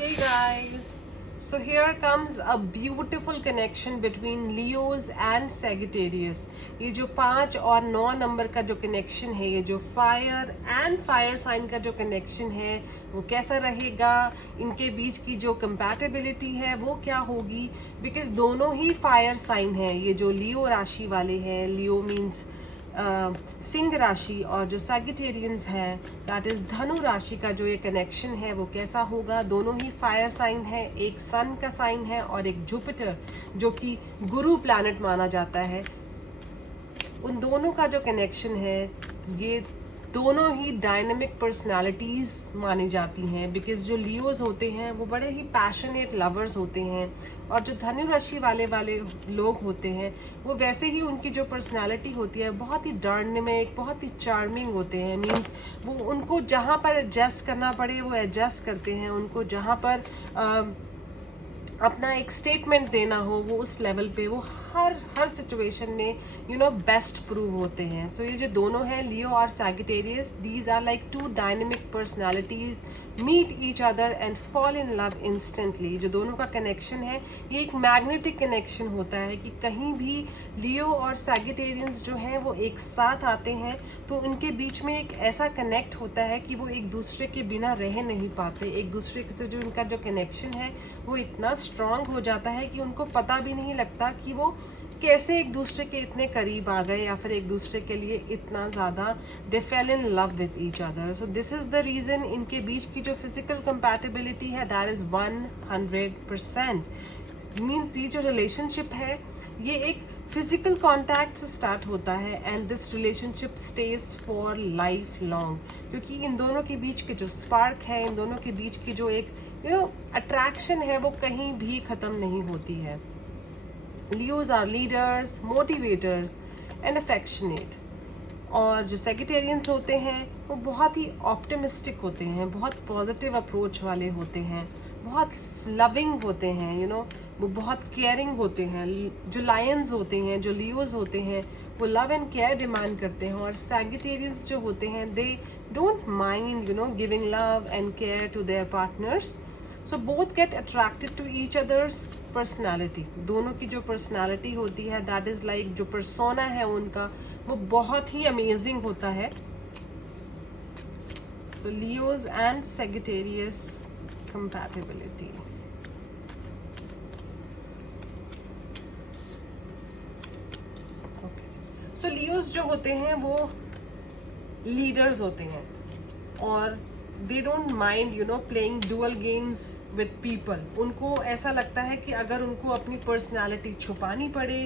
Hey guys, so here comes a beautiful connection between Leos and Sagittarius. ये जो 5 और 9 number का जो कनेक्शन है, ये जो फायर एंड फायर साइन का जो कनेक्शन है वो कैसा रहेगा, इनके बीच की जो कंपैटिबिलिटी है वो क्या होगी, बिकॉज दोनों ही फायर साइन है। ये जो लियो राशि वाले हैं, लियो मीन्स सिंह राशि, और जो सैगिटेरियंस हैं दैट इज धनु राशि का जो ये कनेक्शन है वो कैसा होगा। दोनों ही फायर साइन है, एक सन का साइन है और एक जुपिटर जो कि गुरु प्लैनेट माना जाता है। उन दोनों का जो कनेक्शन है, ये दोनों ही डायनामिक पर्सनालिटीज़ मानी जाती हैं, बिकॉज जो लियोज होते हैं वो बड़े ही पैशनेट लवर्स होते हैं, और जो धनु राशि वाले लोग होते हैं वो वैसे ही उनकी जो पर्सनालिटी होती है बहुत ही डायनामिक, बहुत ही चार्मिंग होते हैं। मीन्स वो उनको जहाँ पर एडजस्ट करना पड़े वो एडजस्ट करते हैं, उनको जहाँ पर अपना एक स्टेटमेंट देना हो वो उस लेवल पे वो हर सिचुएशन में बेस्ट प्रूव होते हैं। सो ये जो दोनों हैं, लियो और Sagittarius, these are like two dynamic personalities meet each other and fall in love instantly. जो दोनों का कनेक्शन है ये एक मैग्नेटिक कनेक्शन होता है कि कहीं भी लियो और सैगिटेरियंस जो हैं वो एक साथ आते हैं तो उनके बीच में एक ऐसा कनेक्ट होता है कि वो एक दूसरे के बिना रह नहीं पाते। एक दूसरे से जो उनका जो कनेक्शन है वो इतना स्ट्रांग हो जाता है कि उनको पता भी नहीं लगता कि वो कैसे एक दूसरे के इतने करीब आ गए, या फिर एक दूसरे के लिए इतना ज़्यादा they fell in love with each other. So this is the reason इनके बीच की जो फिजिकल कंपैटिबिलिटी है दैट इज़ 100%। मीन्स ये जो रिलेशनशिप है ये एक फिजिकल कॉन्टैक्ट से स्टार्ट होता है and this relationship stage for life long, क्योंकि इन दोनों के बीच के जो स्पार्क है, इन दोनों के बीच की जो एक अट्रैक्शन है वो कहीं भी ख़त्म नहीं होती है। Leos are leaders, motivators and affectionate, और जो सेगिटेरियंस होते हैं वो बहुत ही ऑप्टिमिस्टिक होते हैं, बहुत पॉजिटिव अप्रोच वाले होते हैं, बहुत लविंग होते हैं, वो बहुत केयरिंग होते हैं। जो लायंस होते हैं, जो लियोज होते हैं, वो लव एंड केयर डिमांड करते हैं, और सैगिटेरियंस जो होते हैं they don't mind giving love and care to their partners. So both get attracted to each other's personality. दोनों की जो पर्सनैलिटी होती है दैट इज़ लाइक जो पर्सोना है उनका वो बहुत ही अमेजिंग होता है। So Leos and Sagittarius compatibility. So Leos जो होते हैं वो लीडर्स होते हैं, और they don't mind playing dual games with people. उनको ऐसा लगता है कि अगर उनको अपनी पर्सनालिटी छुपानी पड़े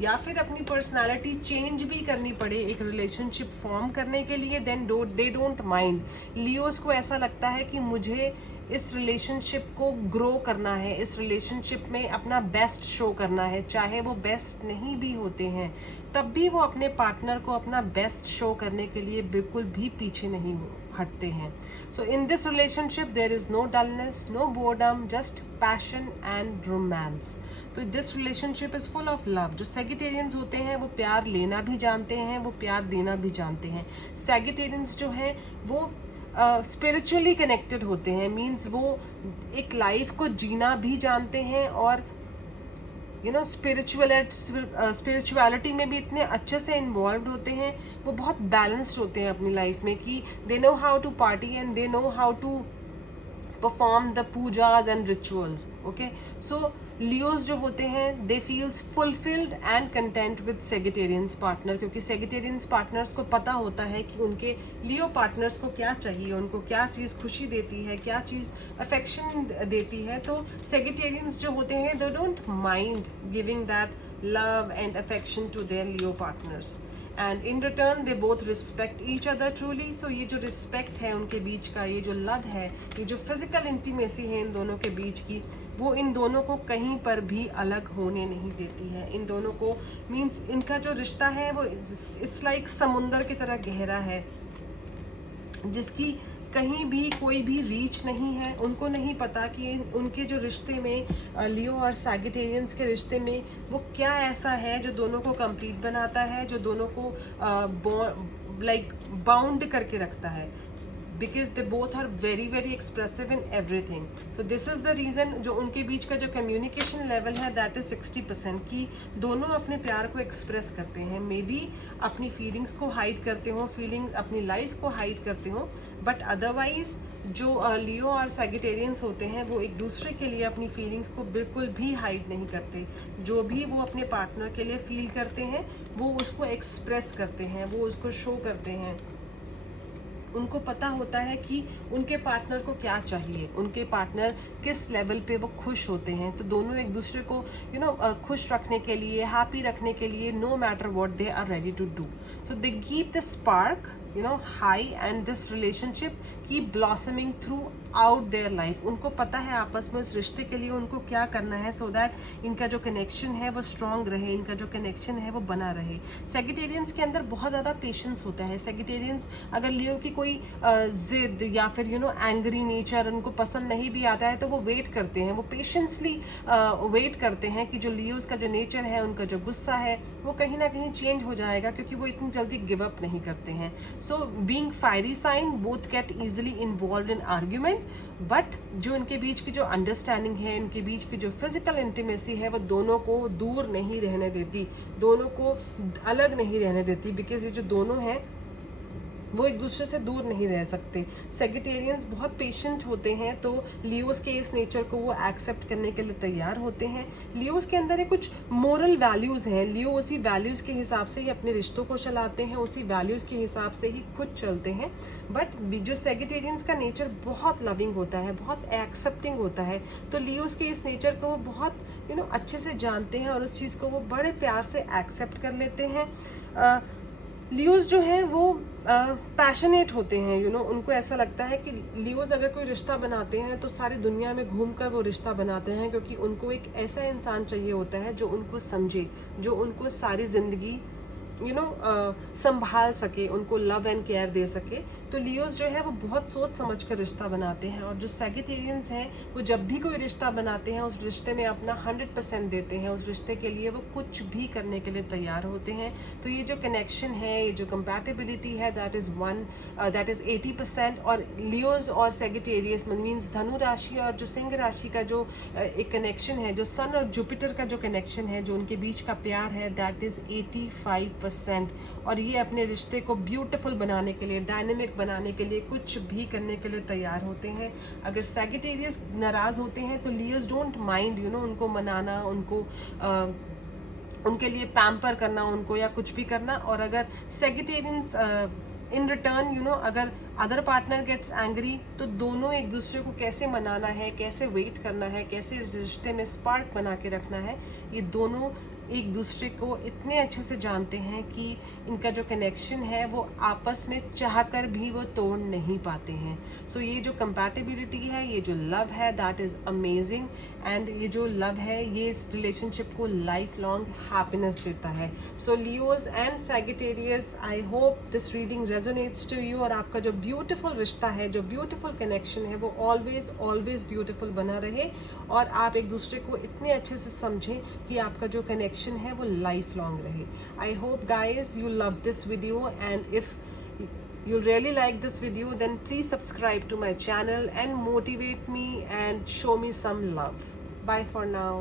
या फिर अपनी पर्सनालिटी चेंज भी करनी पड़े एक रिलेशनशिप फॉर्म करने के लिए, then they don't mind. Leos को ऐसा लगता है कि मुझे इस रिलेशनशिप को ग्रो करना है, इस रिलेशनशिप में अपना बेस्ट शो करना है, चाहे वो बेस्ट नहीं भी होते हैं तब भी वो अपने पार्टनर को अपना बेस्ट शो करने के लिए बिल्कुल भी पीछे नहीं हटते हैं। So in this relationship there is no dullness, no boredom, just passion and romance. तो this relationship is full of love. जो सेगिटेरियंस होते हैं वो प्यार लेना भी जानते हैं, वो प्यार देना भी जानते हैं। सेगिटेरियंस जो हैं वो स्पिरिचुअली कनेक्टेड होते हैं, मीन्स वो एक लाइफ को जीना भी जानते हैं, और स्पिरिचुअलिटी में भी इतने अच्छे से इन्वॉल्व होते हैं। वो बहुत बैलेंस्ड होते हैं अपनी लाइफ में कि they know how to party and they know how to perform the pujas and rituals. Okay, so Leos जो होते हैं they feels fulfilled and content with Sagittarians partner, क्योंकि सेगिटेरियंस पार्टनर्स को पता होता है कि उनके लियो पार्टनर्स को क्या चाहिए, उनको क्या चीज़ खुशी देती है, क्या चीज़ अफेक्शन देती है। तो सेगिटेरियंस जो होते हैं they don't mind giving that love and affection to their Leo partners, and in return they both respect each other truly. So ये जो रिस्पेक्ट है उनके बीच का, ये जो लव है, ये जो फिजिकल इंटीमेसी है इन दोनों के बीच की, वो इन दोनों को कहीं पर भी अलग होने नहीं देती है। इन दोनों को मीन्स इनका जो रिश्ता है वो इट्स लाइक समुंदर की तरह गहरा है, जिसकी कहीं भी कोई भी रीच नहीं है। उनको नहीं पता कि उनके जो रिश्ते में, लियो और सैगिटेरियंस के रिश्ते में, वो क्या ऐसा है जो दोनों को कंप्लीट बनाता है, जो दोनों को लाइक बाउंड करके रखता है। Because they both are very very expressive in everything. तो दिस इज द रीज़न जो उनके बीच का जो कम्युनिकेशन लेवल है दैट इज 60%, कि दोनों अपने प्यार को एक्सप्रेस करते हैं. मे बी अपनी फीलिंग्स को हाइड करते हो, फीलिंग अपनी लाइफ को हाइड करते हो, बट अदरवाइज जो लियो और सैगिटेरियंस होते हैं वो एक दूसरे के लिए अपनी फीलिंग्स को बिल्कुल भी हाइड नहीं करते. जो भी वो अपने पार्टनर के लिए फील करते हैं वो उसको एक्सप्रेस करते हैं, वो उसको शो करते हैं. उनको पता होता है कि उनके पार्टनर को क्या चाहिए, उनके पार्टनर किस लेवल पे वो खुश होते हैं. तो दोनों एक दूसरे को खुश रखने के लिए, हैप्पी रखने के लिए, no matter what they are ready to do. So they keep the spark high, and this relationship keep blossoming throughout their life. उनको पता है आपस में उस रिश्ते के लिए उनको क्या करना है, so that इनका जो कनेक्शन है वो स्ट्रांग रहे, इनका जो कनेक्शन है वो बना रहे. सेगिटेरियंस के अंदर बहुत ज़्यादा पेशेंस होता है. सेगिटेरियंस अगर लियो की कोई जिद या फिर एंग्री नेचर उनको पसंद नहीं भी आता है तो वो वेट करते हैं, वो पेशेंसली वेट करते हैं कि जो लियोज का जो नेचर है, उनका जो गुस्सा है वो कहीं ना कहीं चेंज हो जाएगा, क्योंकि वो इतनी जल्दी गिव अप नहीं करते हैं. So being fiery sign both get easily involve in argument, but जो इनके बीच की जो अंडरस्टैंडिंग है, इनके बीच की जो फिजिकल इंटीमेसी है वो दोनों को दूर नहीं रहने देती, दोनों को अलग नहीं रहने देती. बिकॉज ये जो दोनों हैं वो एक दूसरे से दूर नहीं रह सकते. सेगिटेरियंस बहुत पेशेंट होते हैं, तो लियोस के इस नेचर को वो एक्सेप्ट करने के लिए तैयार होते हैं. लियोस के अंदर एक कुछ मोरल वैल्यूज़ हैं. लियो उसी वैल्यूज़ के हिसाब से ही अपने रिश्तों को चलाते हैं, उसी वैल्यूज़ के हिसाब से ही खुद चलते हैं. बट जो सेगिटेरियंस का नेचर बहुत लविंग होता है, बहुत एक्सेप्टिंग होता है, तो लियोस के इस नेचर को वो बहुत अच्छे से जानते हैं और उस चीज़ को वो बड़े प्यार से एक्सेप्ट कर लेते हैं. लियोज जो हैं वो पैशनेट होते हैं. उनको ऐसा लगता है कि लियोज अगर कोई रिश्ता बनाते हैं तो सारी दुनिया में घूमकर वो रिश्ता बनाते हैं, क्योंकि उनको एक ऐसा इंसान चाहिए होता है जो उनको समझे, जो उनको सारी ज़िंदगी संभाल सके, उनको लव एंड केयर दे सके. तो लियोज जो है वो बहुत सोच समझ कर रिश्ता बनाते हैं, और जो सैगिटेरियंस हैं वो जब भी कोई रिश्ता बनाते हैं उस रिश्ते में अपना 100% देते हैं, उस रिश्ते के लिए वो कुछ भी करने के लिए तैयार होते हैं. तो ये जो कनेक्शन है, ये जो कंपैटिबिलिटी है, दैट इज़ 80%. और लियोज और सैगिटेरियस मीन्स धनु राशि और जो सिंह राशि का जो एक कनेक्शन है, जो सन और जुपिटर का जो कनेक्शन है, जो उनके बीच का प्यार है, दैट इज़ 85%. और ये अपने रिश्ते को ब्यूटीफुल बनाने के लिए, डायनेमिक बनाने के लिए कुछ भी करने के लिए तैयार होते हैं. अगर सैगिटेरियस नाराज़ होते हैं तो लियोज डोंट माइंड उनको मनाना, उनको उनके लिए पैम्पर करना उनको, या कुछ भी करना. और अगर सैगिटेरियंस इन रिटर्न अगर अदर पार्टनर गेट्स एंग्री, तो दोनों एक दूसरे को कैसे मनाना है, कैसे वेट करना है, कैसे रिश्ते में स्पार्क बना के रखना है, ये दोनों एक दूसरे को इतने अच्छे से जानते हैं कि इनका जो कनेक्शन है वो आपस में चाहकर भी वो तोड़ नहीं पाते हैं. सो ये जो कंपैटिबिलिटी है, ये जो लव है, दैट इज़ अमेजिंग. एंड ये जो लव है ये इस रिलेशनशिप को लाइफ लॉन्ग हैप्पीनेस देता है. So Leos and Sagittarius, I hope this reading resonates to you, और आपका जो ब्यूटीफुल रिश्ता है, जो ब्यूटीफुल कनेक्शन है, वो ऑलवेज ऑलवेज ब्यूटीफुल बना रहे, और आप एक दूसरे को इतने अच्छे से समझें कि आपका जो कनेक्शन है वो लाइफ लॉन्ग रहे. I hope guys you love this video, and if you really like this video, then please subscribe to my channel and motivate me and show me some love. Bye for now.